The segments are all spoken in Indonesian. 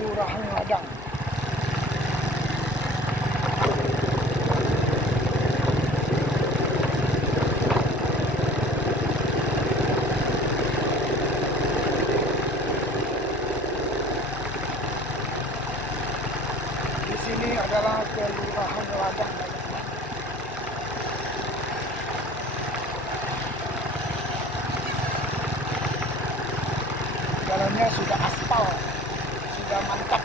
Kelurahan Ladang. Di sini adalah Kelurahan Ladang. Jalannya sudah aspal, sudah mantap.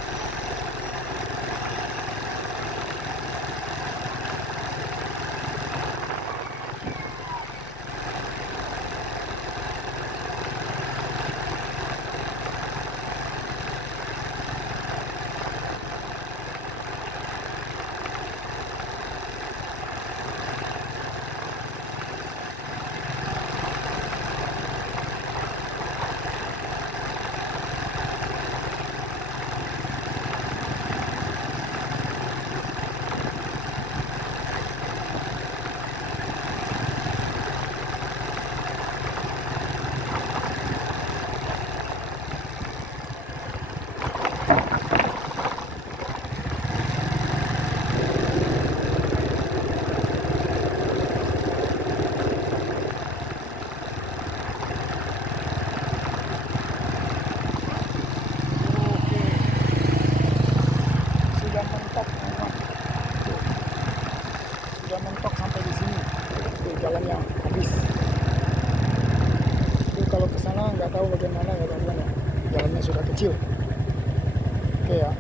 Sudah mentok sampai di sini. Tuh, jalannya habis. Itu kalau ke sana nggak tahu bagaimana ya teman-teman ya. Jalannya sudah kecil. Oke ya.